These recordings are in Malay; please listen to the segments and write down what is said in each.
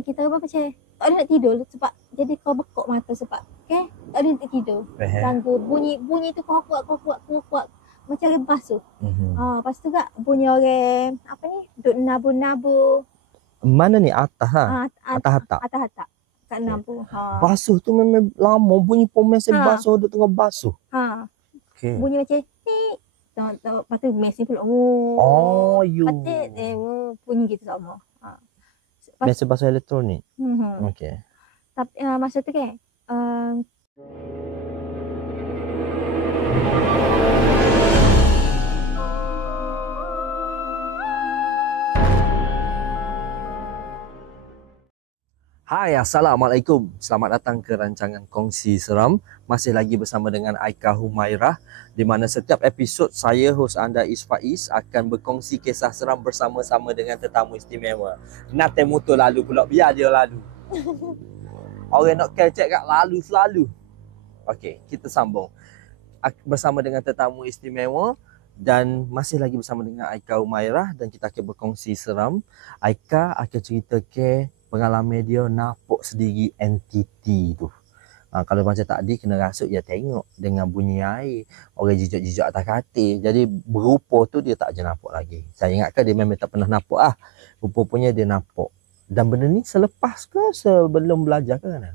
kita apa macam tak boleh nak tidur sebab jadi kau bekok mata sebab tak boleh nak tidur. Ganggu bunyi tu kuat macam orang basuh. Lepas tu kak bunyi orang apa ni duk nabur-nabur. Mana ni atas atas hatak. Atas hatak. Kat nabur. Basuh tu memang lama bunyi pomesen basuh duk tengah basuh. Bunyi macam ni. Lepas tu mesin pula. Patik bunyi gitu sama. Biasa basuh elektronik. Okey. Tapi masa tu kan Hai, Assalamualaikum. Selamat datang ke rancangan Kongsi Seram. Masih lagi bersama dengan Aika Humairah, di mana setiap episod saya, hos anda Isfaiz, akan berkongsi kisah seram bersama-sama dengan tetamu istimewa. Nate motor lalu pula, biar dia lalu. Orang nak kecek kat lalu selalu. Okey, kita sambung. Bersama dengan tetamu istimewa dan masih lagi bersama dengan Aika Humairah, dan kita akan berkongsi seram. Aika akan cerita ke pengalaman dia nampak sendiri entiti tu. Kalau macam tadi kena rasuk dia tengok dengan bunyi air, orang jijak-jijak atas katil. Jadi berupa tu dia tak je nampak lagi. Saya ingatkan dia memang tak pernah nampak Rupa-rupanya dia nampak. Dan benda ni selepas ke sebelum belajar ke mana?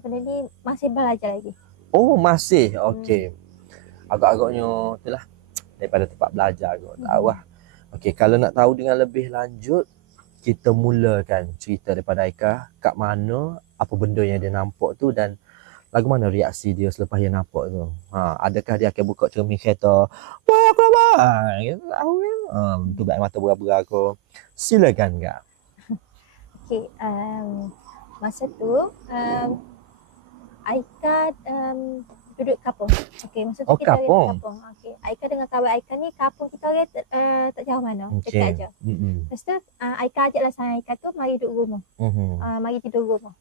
Benda ni masih belajar lagi. Oh, masih. Okey. Agak-agaknya itulah daripada tempat belajar kot. Tahu lah. Okey, kalau nak tahu dengan lebih lanjut, kita mulakan cerita daripada Aika, kat mana, apa benda yang dia nampak tu dan lagu mana reaksi dia selepas dia nampak tu. Adakah dia akan buka cermin kereta, wah aku nampak, tu baik mata berah-berah aku. Silakan Kak. Okey, masa tu Aika duduk kapung. Okey, masa tu kita kapung. duduk kapung. Okey, Aika dengan kawan Aika ni kapung kita orang tak jauh mana, dekat aja. Lepas tu Aika ajaklah sang Aika tu mari duduk rumah. Mari tidur rumah.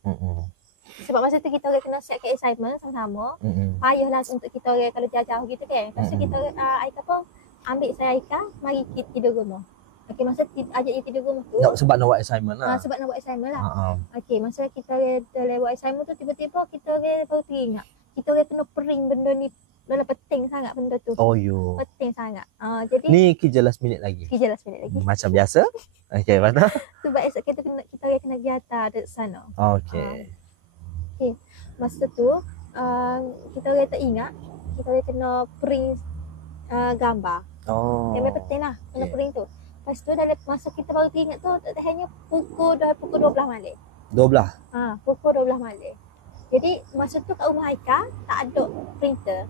Sebab masa tu kita orang kena siapkan assignment sama-sama. Payahlah untuk kita orang kalau jauh-jauh gitu kan. Lepas tu kita Aika pun ambil saya Aika, mari kita tidur rumah. Okey, masa ajak dia tidur rumah tu Sebab nak buat assignment lah. sebab nak buat assignment lah. Okey, masa kita dah buat assignment tu, tiba-tiba kita orang baru teringat kita orang kena pering benda ni. Dalam penting sangat benda tu. Penting sangat. Jadi ni kerja last minute lagi. Macam biasa. Okey, mana? Sebab esok kita orang kena giata dekat sana. Okey. Okey. Masa tu kita orang tak ingat kita orang kena print gambar. Yang penting lah kena print tu. Lepas tu dalam masa kita baru teringat tu, tak hanya pukul 12 malam. 12? Pukul 12 malam. Jadi masa tu kat rumah Aika tak ada printer.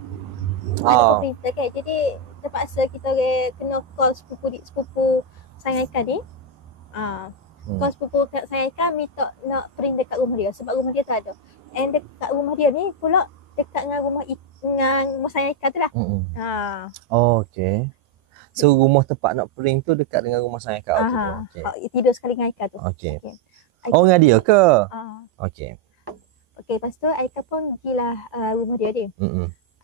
Tak ada printer kan. Jadi terpaksa kita orang kena call sepupu sayang Aika ni. Call sepupu sayang Aika minta nak print dekat rumah dia sebab rumah dia tak ada. And dekat rumah dia ni pula dekat dengan rumah sayang Aika tu lah. Okey. So rumah tempat nak print tu dekat dengan rumah sayang Aika tu. Okey. Tidur sekali dengan Aika tu. Okey. Dengan dia ke? Okey. Okey, lepas tu Aika pun pergilah rumah dia ni.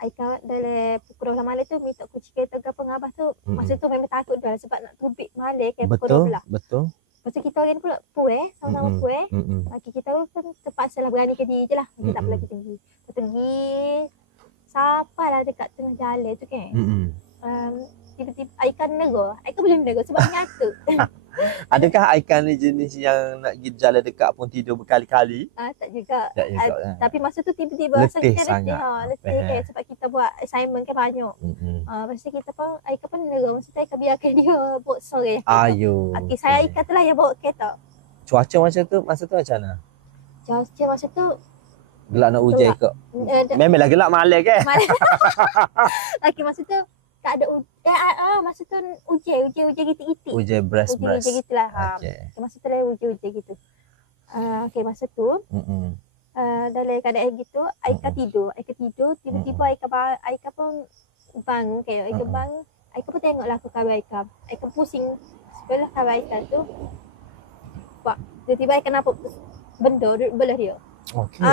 Aika dalam pukul 12 malam tu minta kunci kereta ke pengabah tu. Masa tu memang takut dah sebab nak terbit malam kan pukul 12. Betul. Lepas tu kita orang ni pula sama-sama puas. Bagi kita pun terpaksa lah berani ke diri je lah. Kita tak boleh kita pergi. Kita pergi sampailah dekat tengah jalan tu kan. Tiba-tiba Aika negur. Aika boleh negur sebab nyata. Adakah Aika ni jenis yang nak pergi jalan dekat pun tidur berkali-kali? Tak juga. Kan? Tapi masa tu tiba-tiba letih sangat. Letih kan sebab kita buat assignment kan banyak. Lepas tu kita pun Aika pun negur. Masa tu Aika biarkan dia bawa sore. Okey, saya Aika tu lah yang bawa kereta. Cuaca masa tu macam mana? Cuaca masa tu gelap nak hujan ke? Memanglah gelap malam kan? Okey, masa tu tak ada masa tu hujan gitik-gitik. Hujan beras. Hujan gitu lah. Masa tu lah hujan gitu. Okey, masa tu dalam keadaan gitu Aika tidur. Tiba-tiba Aika pun bangun kan. Aika bangun. Aika pun tengoklah aku kawan Aika. Aika pusing sebelah kawan Aika tu. Tiba-tiba Aika nampak benda duduk belah dia.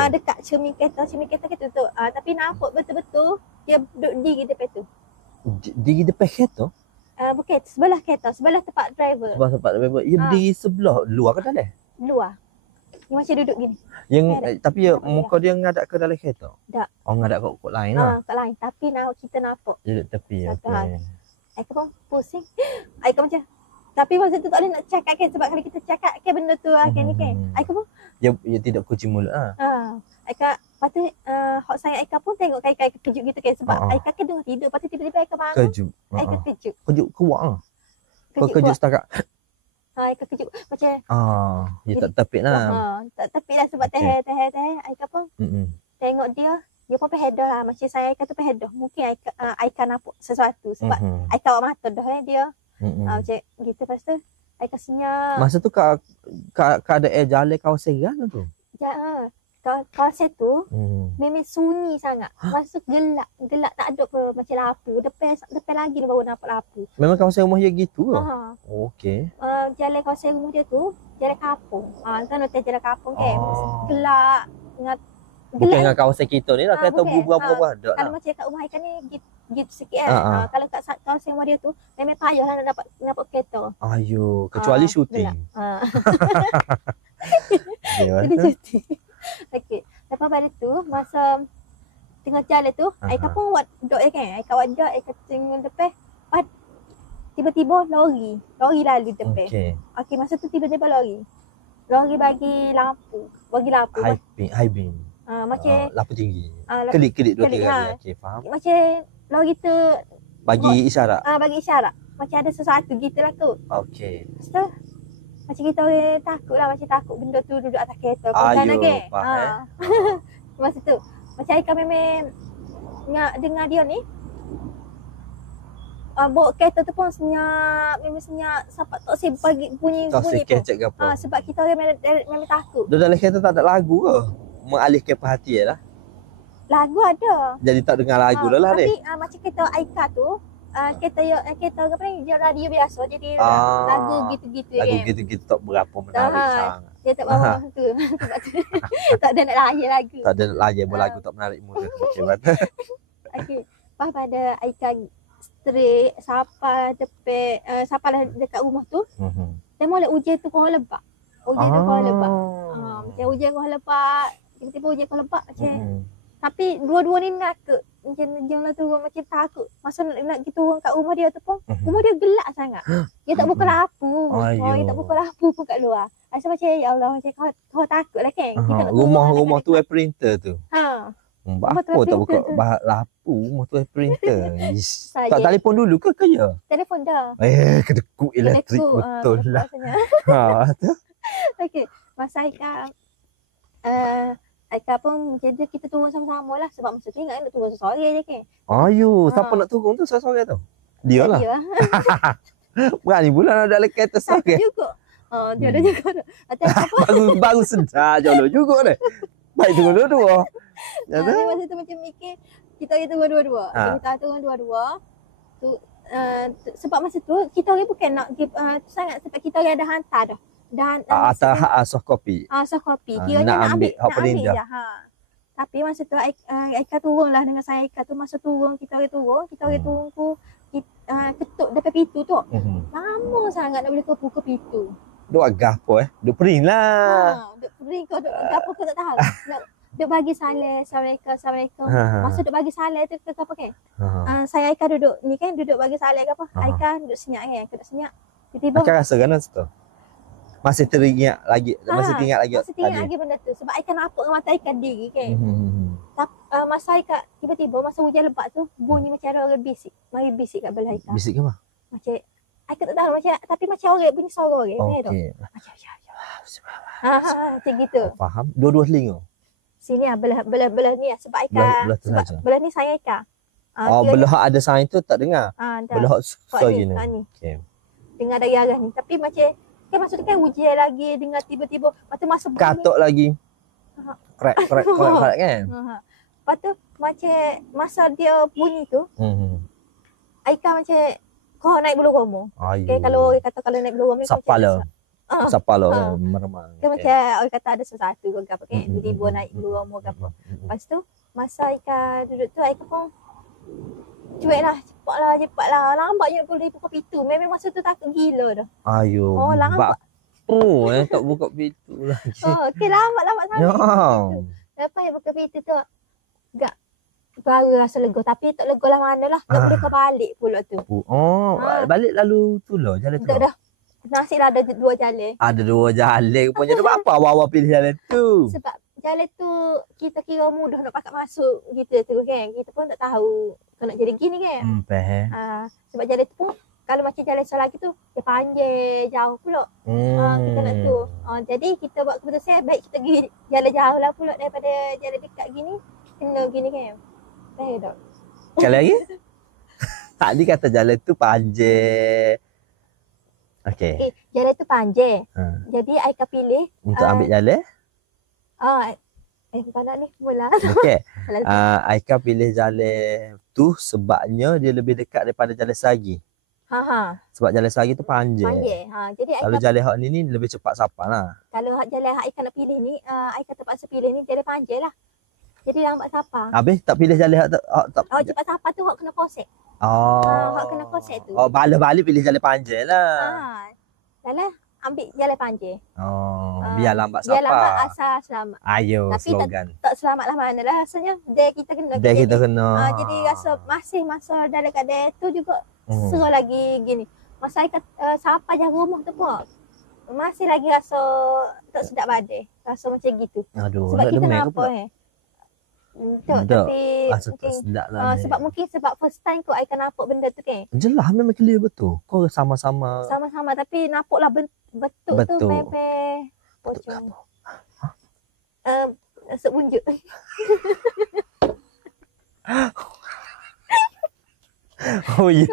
Dekat cermin kereta tu. Tapi nampak betul-betul dia duduk di depan tu. Di depan kereta? Bukan, sebelah kereta, sebelah tempat driver. Ia berdiri sebelah luar ke dalam? Luar. Dia macam duduk gini. Yang tapi muka dia ngadak ke dalam kereta? Tak. Oh, ngadak kat lain lah. Kat lain. Tapi kita nampak. Duduk tepi. Okey. Aku pun pusing. Aku macam tapi masa tu tak boleh nak cakap kan sebab kalau kita cakap kan benda tu kan ni kan. Aku pun dia tidak kunci mulut lah. Aika lepas tu hak saya Aika pun tengok Aika kejut gitu kan sebab Aika kan tengah tidur lepas tu tiba-tiba Aika bangun. Kejut. Aika kejut. Kejut kuat lah. Kejut setakat. Aika kejut macam dia tak tepik lah. Tak tepik lah sebab teh Aika pun tengok dia pun pehedah lah macam saya Aika tu pehedah. Mungkin Aika nampak sesuatu sebab Aika awak mata dah dia. Macam gitu lepas tu Aika senyap. Masa tu keadaan jalan kawasan kan tu? Ya, kawasan tu memang sunyi sangat. Masa gelap tak ada ke macam lapu. Depan lagi baru nampak lapu. Memang kawasan rumah dia gitu ke? Okey. Jalan kawasan rumah dia tu jalan kampung. Kan hotel jalan kampung kan. Gelap. Bukan dengan kawasan kita ni lah. Kereta berapa-berapa ada lah. Kalau macam kat rumah Aikan ni gitu sikit kan. Kalau kat kawasan rumah dia tu memang payah lah nak dapat kereta. Ayo, kecuali syuting. Jadi syuting. Okey. Lepas pada tu masa tengah jalan tu Aikan pun buat dok kan. Aikan buat dok, Aikan tengok depan. Tiba-tiba lori lalu depan. Okey, masa tu tiba-tiba lori bagi lampu. High beam. Macam lampu tinggi. Kelip-kelip 2-3 kali. Okey, faham. Macam lori tu bagi isyarat. Bagi isyarat. Macam ada sesuatu gitulah tu. Okey. Lepas tu macam kita orang takut lah. Macam takut benda tu duduk atas kereta. Masa tu macam Aika memang dengar dia ni bawa kereta tu pun senyap. Memang senyap. Sampai tak saya bagi bunyi pun. Sebab kita orang memang takut. Dia dalam kereta tak ada lagu ke? Mengalihkan perhatian lah. Lagu ada. Jadi tak dengar lagu dah lah tapi macam kereta Aika tu kereta apa ni dia radio biasa jadi lagu gitu-gitu lagu gitu-gitu tak berapa menarik sangat. Dia tak bawa tu. Tak ada nak layan lagu. Tak ada nak layan lagu tak menarik muda. Okey, betul. Okey. Pas pada Aika straight sampai dekat rumah tu. Dia mula hujan tu kau lebat. Macam hujan kau lebat. Tiba-tiba hujan kau lebat macam tapi dua-dua ni nak ke macam lah tu macam takut. Masa nak kita turun kat rumah dia tu pun rumah dia gelap sangat. Dia tak buka lampu. Dia tak buka lampu pun kat luar. Rasa macam ya Allah macam kau takut lah kan. Rumah tu printer tu. Apa tak buka lampu rumah tu printer. Tak telefon dulu ke ya? Telefon dah. Kedekut elektrik betul lah. Tu. Okey, masa Aika pun macam dia kita turun sama-sama lah sebab masa tu ingat nak turun seorang je kan. Siapa nak turun tu seorang tu? Dia lah. Berani pula nak dalam kereta seorang. Juga. Dia ada juga. Baru sedar je juga ni. Baik turun dua-dua. Masa tu macam mikir kita orang turun dua-dua. Kita turun dua-dua. Sebab masa tu kita orang bukan nak sangat sebab kita orang ada hantar dah. Dan atas soft copy. Soft copy. Kiranya nak ambil je. Tapi masa tu Aika turun lah dengan saya. Aika tu masa turun kita orang turun tu ketuk depan pintu tu. Lama sangat nak boleh ke pintu. Duk agak apa Duk pering lah. Duk pering kau duk apa kau tak tahu. Duk bagi Assalamualaikum. Masa duk bagi salam tu ke apa kan? Saya Aika duduk ni kan duduk bagi salam ke apa? Aika duduk senyap kan? Aika duduk senyap. Tiba-tiba Aika rasa kan tu? Masih teringat lagi benda tu sebab Aika nampak dengan mata Aika diri kan. Masa Aika tiba-tiba masa hujan lebat tu bunyi macam ada orang bisik. Mari bisik kat belah Aika. Bisik ke apa? Macam Aika tak tahu tapi macam orang bunyi suara orang tu. Macam macam gitu. Faham? Dua-dua telinga. Sini belah ni sebab Aika belah ni saya Aika. Belah ada sign tu tak dengar. Belah so gini. Okey. Dengar dari arah ni tapi macam kan maksud kan hujan lagi dengar tiba-tiba masa bunyi katok lagi. Krek kan. Lepas tu macam masa dia bunyi tu Aika macam kau naik bulu romo. Okay, kalau orang kata kalau naik bulu romo Sapala meremang. Kan macam orang kata ada sesuatu ke apa kan tiba-tiba naik bulu romo ke apa. Lepas tu masa Aika duduk tu Aika pun cuek lah, cepatlah. Lambatnya boleh buka pintu. Memang masa tu takut gila dah. Lambat. Oh, tak buka pintu lagi. Oh, okey lambat sangat. Ya. Lepas yang buka pintu tu, gak baru rasa lega. Tapi tak lega lah mana lah. Nak boleh kau balik pula tu. Oh, balik lalu tu lah, jalan tu. Tak dah. Nasib lah ada 2 jalan. Ada 2 jalan punya. Tu apa awal-awal pilih jalan tu? Sebab jalan tu kita kira mudah nak pakat masuk kita tu kan. Kita pun tak tahu kau nak jadi gini kan. Sebab jalan tu pun kalau macam jalan selagi tu dia panjang jauh pula. Kita nak tu. Jadi kita buat keputusan baik kita pergi jalan jauh lah pula daripada jalan dekat gini. Kena gini kan. Faham tak? Sekali lagi? Tadi kata jalan tu panjang. Okey. Jalan tu panjang. Jadi Aika pilih untuk ambil jalan? Bukan nak ni mula. Okey. Aika pilih jalan tu sebabnya dia lebih dekat daripada jalan Seragi. Sebab jalan Seragi tu panjang. Jadi kalau jalan hak ni lebih cepat sampai lah. Kalau jalan hak Aika nak pilih ni, Aika terpaksa pilih ni jalan panjang lah. Jadi lambat sampai. Habis tak pilih jalan hak tak. Cepat sampai tu hak kena kosek. Hak kena kosek tu. Balik pilih jalan panjang lah. Jalan ambil jalan panjang. Biar lambat sampai. Biar lambat asal selamat. Ayo, tapi slogan. Tak selamat lah mana lah rasanya. Dia kita kena. Jadi rasa masih masa dalam keadaan tu juga serah lagi gini. Masa Aika sampai je rumah tu pun masih lagi rasa tak sedap badan. Rasa macam gitu. Aduh, sebab kita nampak tapi mungkin lah sebab mungkin sebab first time kot Aika nampak benda tu kan. Jelas memang clear betul. Kau sama-sama tapi nampaklah betul tu pepe pocong. Sebunjuk. Oh ya.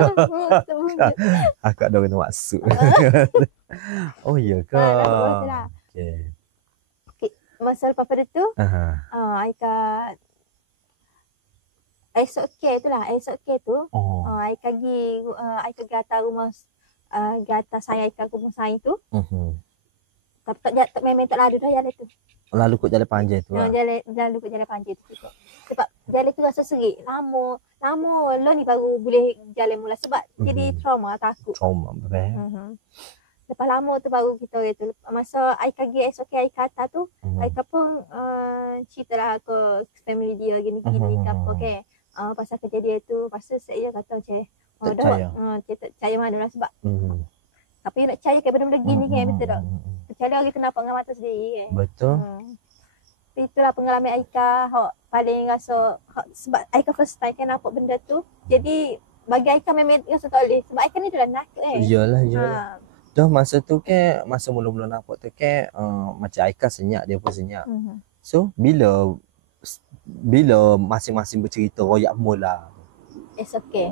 Aku ada kena masuk. Oh ya ke? Okey. Masa lepas pada tu, Aika esok okey tu. Aika pergi atas rumah atas saya Aika rumah saya tu. Tapi tak memang tak lalu dah jalan tu. Lalu kot jalan panjang tu. Jalan kot jalan panjang tu. Sebab jalan tu rasa serik. Lama lo ni baru boleh jalan mula sebab jadi trauma takut. Lepas lama tu baru kita tu. Masa Aika pergi esok Aika atas tu, Aika pun ceritalah ke family dia gini-gini ke apa ke. Pasal kejadian tu, pasal saya kata macam tak percaya. Tak percaya mana lah sebab. Tapi nak percaya ke benda-benda gini kan, betul tak? Percaya orang kena nampak dengan mata sendiri kan. Betul. Itulah pengalaman Aika paling rasa sebab Aika first time kan nampak benda tu. Jadi bagi Aika memang rasa tak boleh sebab Aika ni dah nakut kan. Iyalah. Dah masa tu ke masa mula-mula nampak tu ke macam Aika senyap, dia pun senyap. So bila masing-masing bercerita royak mula. It's okay.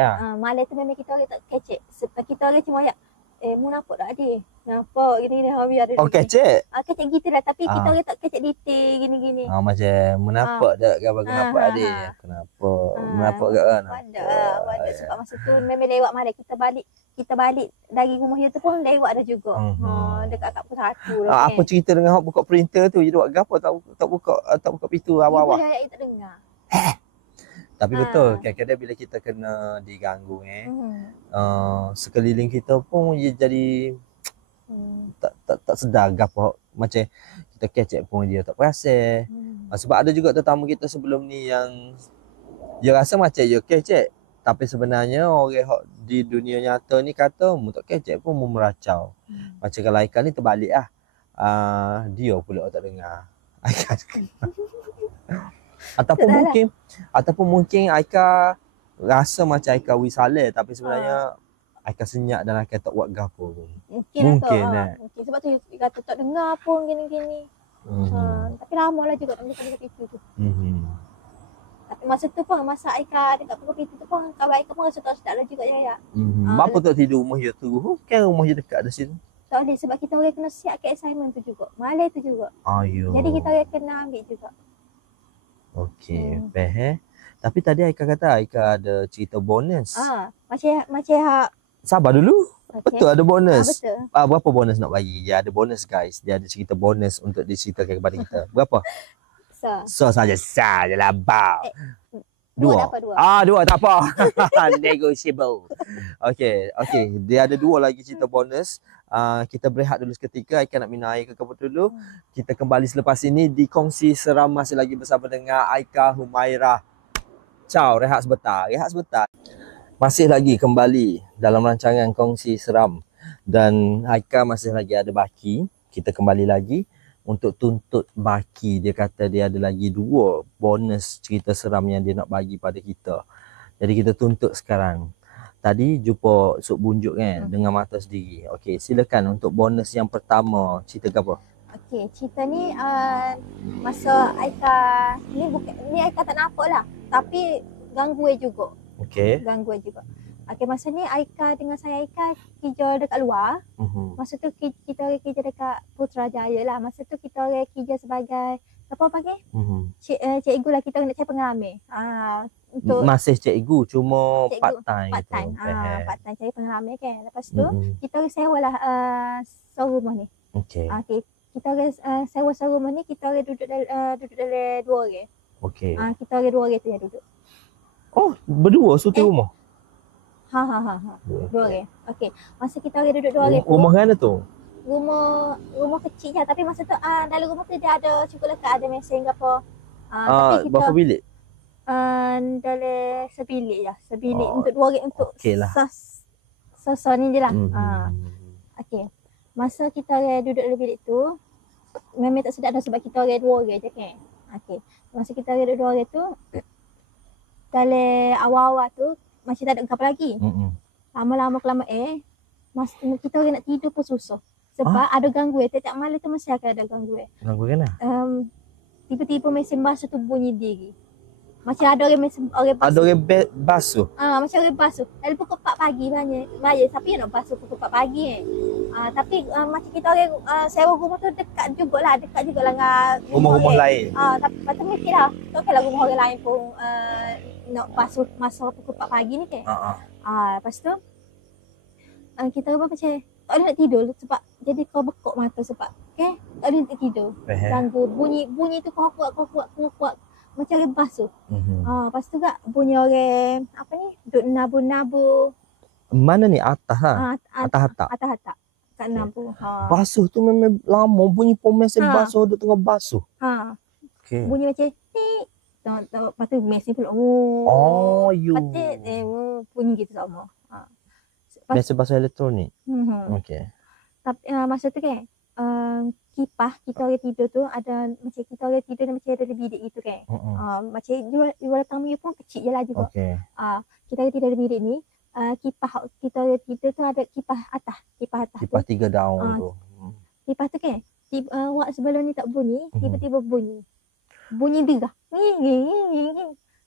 Lah. Malam tu memang kita orang tak kecek. Sebab kita orang cuma royak mu nampak tak adik? Nampak gini-gini biar ada. Kecek? Kecek gitu lah tapi kita orang tak kecek detail gini-gini. Macam mu nampak tak gambar nampak adik? Kenapa? Mu nampak tak kan? Ada sebab masa tu memang lewat malam kita balik dari rumah dia tu pun lewat ada juga. Dekat kat pukul 1 lah. Apa cerita dengan hok buka printer tu? Jadi buat gapo tak buka pintu awal-awal. Dia tak dengar. Tapi betul, kadang-kadang bila kita kena diganggu sekeliling kita pun dia jadi tak sedar gapo macam kita kecek pun dia tak perasan. Sebab ada juga tetamu kita sebelum ni yang dia rasa macam dia kecek tapi sebenarnya orang di dunia nyata ni kata mu tak kecek pun mu meracau. Macam kalau Aika ni terbalik lah. Dia pula tak dengar. Ataupun mungkin Aika rasa macam Aika wisale tapi sebenarnya Aika senyap dan Aika tak buat gapo pun. Mungkin sebab tu dia kata tak dengar pun gini-gini. Tapi lama lah juga nak beli pintu tu. Tapi masa tu pun masa Aika dekat pukul pintu tu pun kawan Aika pun rasa tak sedap lah juga ya. Apa tak tidur rumah dia tu? Kan rumah dia dekat di situ. Tak boleh sebab kita orang kena siap ke assignment tu juga. Malam tu juga. Jadi kita orang kena ambil juga. Okey, tapi tadi Aika kata Aika ada cerita bonus. Macam sabar dulu. Betul ada bonus. Betul. Berapa bonus nak bagi? Dia ada bonus guys. Dia ada cerita bonus untuk diceritakan kepada kita. Berapa? Sajalah bau. Dua. Dua tak apa. Negotiable. Okey. Dia ada 2 lagi cerita bonus. Kita berehat dulu seketika. Aika nak minum air ke apa dulu. Kita kembali selepas ini di Kongsi Seram, masih lagi bersama dengan Aika Humairah. Ciao, rehat sebentar. Masih lagi kembali dalam rancangan Kongsi Seram. Dan Aika masih lagi ada baki. Kita kembali lagi untuk tuntut baki. Dia kata dia ada lagi 2 bonus cerita seram yang dia nak bagi pada kita. Jadi kita tuntut sekarang. Tadi jumpa Sok Bunjuk kan dengan mata sendiri. Okey, silakan untuk bonus yang pertama. Cerita ke apa? Okey, cerita ni masa Aika ni Aika tak nampak lah. Tapi gangguan juga. Okey. Gangguan juga. Okey, masa ni Aika dengan saya Aika kerja dekat luar. Masa tu kita kerja dekat Putrajaya lah. Masa tu kita kerja sebagai apa panggil? Cikgu lah, kita nak cari pengalaman. Untuk masih cikgu, cuma part time. Part time cari pengalaman kan. Lepas tu kita sewa lah sewa rumah ni. Okey. Okey, kita sewa rumah ni, kita duduk dalam 2 orang. Okey. Kita 2 orang tu yang duduk. Oh, berdua suti rumah. 2 orang. Okey. Masa kita duduk 2 orang tu. Rumah mana tu? Rumah kecil je, tapi masa tu dalam rumah tu dia ada cukup lekat, ada mesin ke apa. Tapi kita berapa bilik? Dalam sebilik lah. Sebilik untuk 2 orang, untuk lah. Sosok ni je lah. Okey. Masa kita duduk dalam bilik tu, memang tak sedap dah sebab kita orang 2 orang je kan. Okey. Masa kita duduk 2 orang tu, dalam awal-awal tu masih tak ada apa lagi. Lama-lama kelamaan kita orang nak tidur pun susah. Sebab ada gangguan. Tiap malam tu mesti akan ada gangguan. Gangguan kan? Tiba-tiba mesin basuh tu bunyi diri. Macam ada orang basuh. Ada orang basuh? Macam orang basuh. Dari pukul 4 pagi banyak. Siapa yang nak basuh pukul 4 pagi kan? Tapi macam kita orang sewa rumah tu dekat jugalah dengan rumah-rumah lain. Tapi patut mesti lah. Tak lah rumah orang lain pun nak basuh masa pukul 4 pagi ni kan? Lepas tu kita macam tak boleh nak tidur sebab jadi kau bekok mata sebab tak boleh nak tidur. Ganggu bunyi tu kau kuat macam orang basuh. Lepas tu tak bunyi orang apa ni duk nabu-nabu. Mana ni atas lah? Atas kat nabu. Basuh tu memang lama bunyi mesin basuh duk tengah basuh. Okay. Bunyi macam lepas tu mesin pula. Bunyi gitu sama. Biasa basuh elektronik. Okey. Tapi masa tu kan kipas kita orang tidur tu ada macam kita orang tidur macam ada bilik gitu kan. Macam jual tamu pun kecil je lah juga. Kita orang tidur di bilik ni, kipas kita orang tidur tu ada kipas atas. Kipas 3 daun tu. Kipas tu kan waktu sebelum ni tak bunyi, tiba-tiba bunyi. Bunyi derah.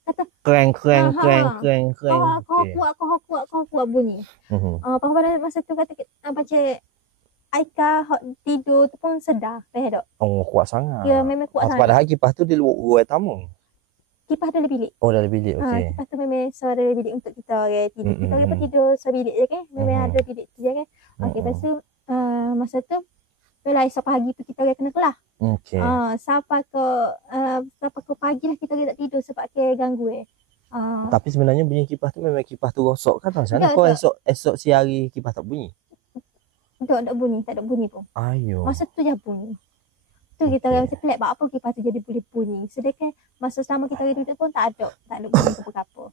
Kata kreng. Kau kuat bunyi. Pada masa tu kata macam Aika tidur tu pun sedar, faham tak? Kuat sangat. Ya, memang kuat sangat. Padahal kipas tu di luar tamu. Kipas dalam bilik. Dalam bilik, okey. Kipas tu memang suara dalam bilik untuk kita orang tidur. Kita orang pun tidur sebilik je kan? Memang ada bilik tu je kan? Okey, lepas tu masa tu bila esok pagi tu kita orang kena kelah. Okey. Sampai ke pagi lah kita orang tak tidur sebab ke gangguan. Tapi sebenarnya bunyi kipas tu memang kipas tu rosak kan? Macam mana kau esok siang kipas tak bunyi? Tak ada bunyi pun. Masa tu je bunyi. Tu kita orang macam pelik apa kipas tu jadi boleh bunyi. Sedangkan masa selama kita orang duduk pun tak ada bunyi apa-apa.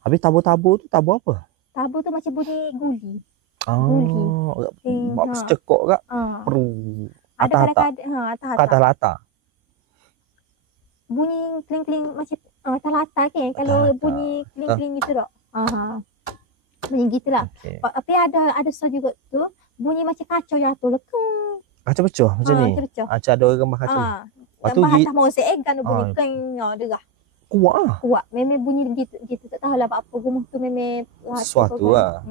Habis tabu-tabu tu tabu apa? Tabu tu macam bunyi guli. Buat secekok kak. Atas lata. Bunyi kling-kling macam atas lata kan. Kalau bunyi kling-kling gitu tak. Bunyi gitulah. Tapi ada so juga tu bunyi macam kacau jatuh lekeng. Kacau pecah macam ni. Macam ada orang gambar kacau. Lepas tu atas masa kan bunyi kling derah. Kuat. Memang bunyi gitu. Tak tahulah apa rumah tu memang sesuatu lah.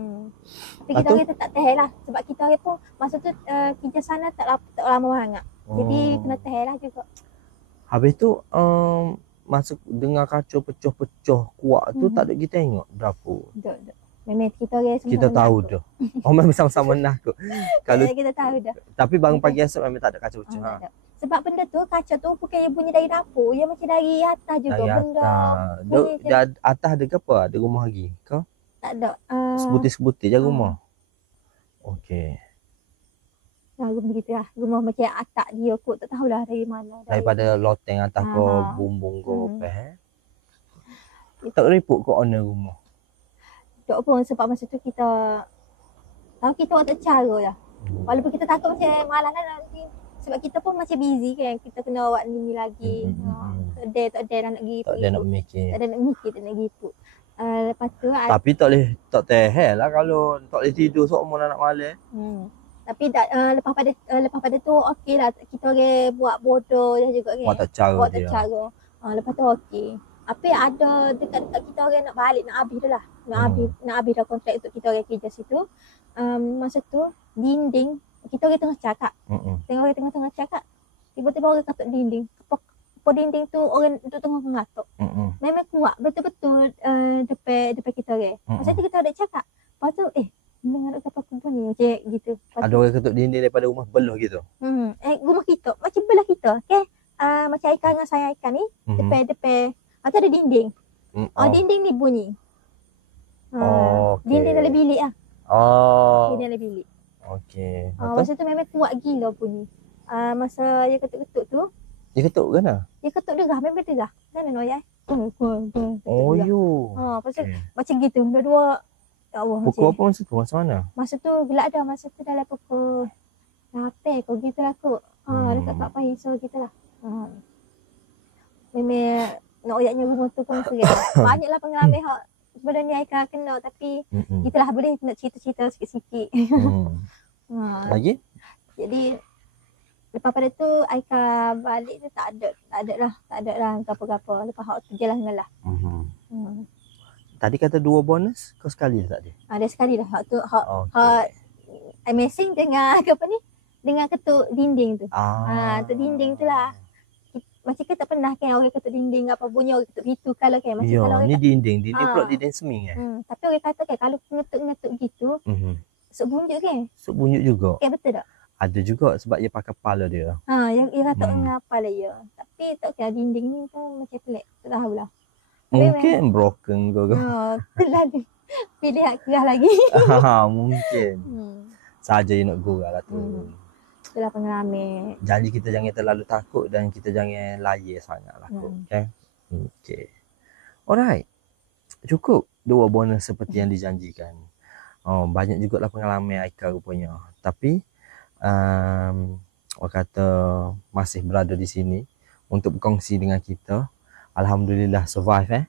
Tapi kita orang tak tahan lah. Sebab kita orang pun masa tu kerja sana tak lama sangat. Jadi kena tahan lah juga. Habis tu masuk dengar kacau pecah-pecah kuat tu tak ada kita tengok dapur. Tak. Memang kita orang semua kita tahu dah. Memang sama-sama nak tu. Kalau kita tahu dah. Tapi bangun pagi esok memang tak ada kacau pecah. Sebab benda tu kacau tu bukan bunyi dari dapur, ia macam dari atas juga dari benda. Atas ada ke apa? Ada rumah lagi ke? Tak ada. Sebutir-sebutir je rumah. Okey. rumah gitu lah. Rumah macam atak dia kot, tak tahulah dari mana. Daripada loteng atas ke bumbung ke tak repot ke owner rumah? Tak pun sebab masa tu kita tahu kita buat tak cara lah. Walaupun kita takut macam malas lah nanti. Sebab kita pun macam busy kan. Kita kena buat ni lagi. Tak ada nak pergi. Tak ada nak mikir. Tak ada nak mikir, tak nak pergi pun. Lepas tu tapi tak tahan lah kalau tak boleh tidur semua nak malam. Tapi lepas pada tu okey lah, kita orang buat bodoh dah juga kan. Buat tak cara. Lepas tu okey. Tapi ada dekat-dekat kita orang nak balik, nak habis dah lah. Nak habis dah kontrak untuk kita orang kerja situ. Masa tu dinding kita orang tengah cakap. Tengok orang tengah cakap. Tiba-tiba orang katuk dinding. Kepuk dinding tu orang duduk tengah mengatuk. Memang kuat betul-betul depan kita orang. Masa tu kita ada cakap. Lepas tu dengar apa pun ni macam gitu. Ada orang ketuk dinding daripada rumah belah gitu. Rumah kita macam belah kita. Okay? Macam Aika dengan saya Aika ni depan macam ada dinding. Dinding ni bunyi. Dinding dalam bilik lah. Dinding dalam bilik. Okey. Masa tu memang kuat gila bunyi. Masa dia ketuk-ketuk tu. Dia ketuk ke mana? Dia ketuk derah, memang derah. Sana noyak. Oh yo. Pasal macam gitu. Dua-dua. Ya Allah. Pukul apa masa tu? Masa mana? Masa tu gelap dah. Masa tu dalam pukul 8 kau gitu lah kot. Dekat Pak Pahir. So gitu lah. Memang nak oyaknya rumah tu pun seram. Banyaklah pengalaman hak sebenarnya Aika kena. Tapi kita lah boleh nak cerita-cerita sikit-sikit. Lagi? Jadi lepas pada tu Aika balik tu tak ada lah apa-apa. Lepas hak tu jalan lah. Tadi kata 2 bonus, kau sekali dah tak ada? Ada sekali dah. Hak tu amazing dengan apa ni? Dengan ketuk dinding tu. Tu dinding tu lah. Macam kita tak pernah kan orang ketuk dinding apa bunyi orang ketuk pintu kalau kan. Macam kalau ni dinding pula dinding seming tapi orang kata kan kalau ngetuk-ngetuk gitu, sok bunjuk kan? Sok bunjuk juga. Okay, betul tak? Ada juga sebab dia pakai kepala dia. Yang dia kata ngapa lah ya. Tapi tak kira dinding ni pun macam pelik. Tak tahulah. Mungkin broken ke. Itulah dia. Pilih hak kerah lagi. Mungkin. Saja you nak gurau lah tu. Itulah pengalaman. Janji kita jangan terlalu takut dan kita jangan layar sangat lah. Okay. Alright. Cukup 2 bonus seperti yang dijanjikan. Banyak jugalah pengalaman Aika rupanya. Tapi orang kata masih berada di sini untuk berkongsi dengan kita. Alhamdulillah survive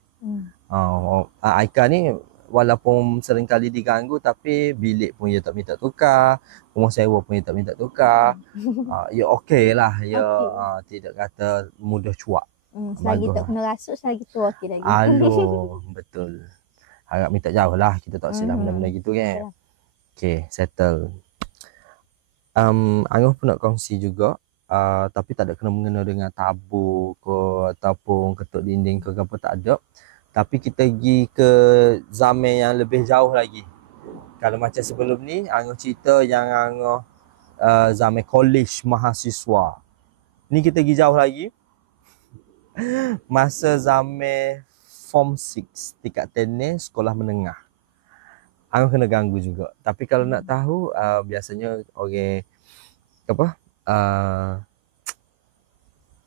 Aika ni walaupun sering kali diganggu tapi bilik pun dia tak minta tukar, rumah sewa pun dia tak minta tukar. Ya okey lah, ya tidak kata mudah cuak. Selagi tak kena rasuk, selagi tu okey lagi. Betul. Harap minta jauh lah, kita tak silap benda-benda gitu kan. Okay, settle. Angah pun nak kongsi juga. Tapi tak ada kena-mengena dengan tabu ke ataupun ketuk dinding ke apa, tak ada. Tapi kita pergi ke zaman yang lebih jauh lagi. Kalau macam sebelum ni Angah cerita yang Angah zaman college mahasiswa. Ni kita pergi jauh lagi. Masa zaman form 6 tingkat tenis sekolah menengah. Angah kena ganggu juga. Tapi kalau nak tahu biasanya orang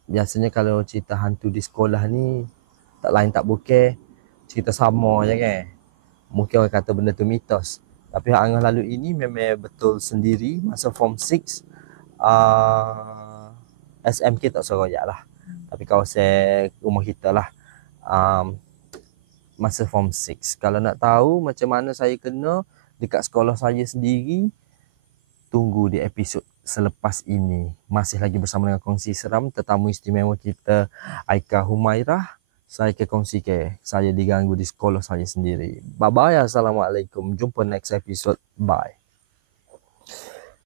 biasanya kalau cerita hantu di sekolah ni tak lain tak bukan cerita sama je kan. Mungkin orang kata benda tu mitos. Tapi Angah lalu ini memang betul sendiri masa form 6 SMK tak seroyak lah. Tapi kawasan rumah kita lah masa form 6. Kalau nak tahu macam mana saya kena dekat sekolah saya sendiri, tunggu di episod selepas ini. Masih lagi bersama dengan Kongsi Seram, tetamu istimewa kita Aika Humairah. Saya ke kongsi ke saya diganggu di sekolah saya sendiri. Bye bye, assalamualaikum. Jumpa next episode. Bye.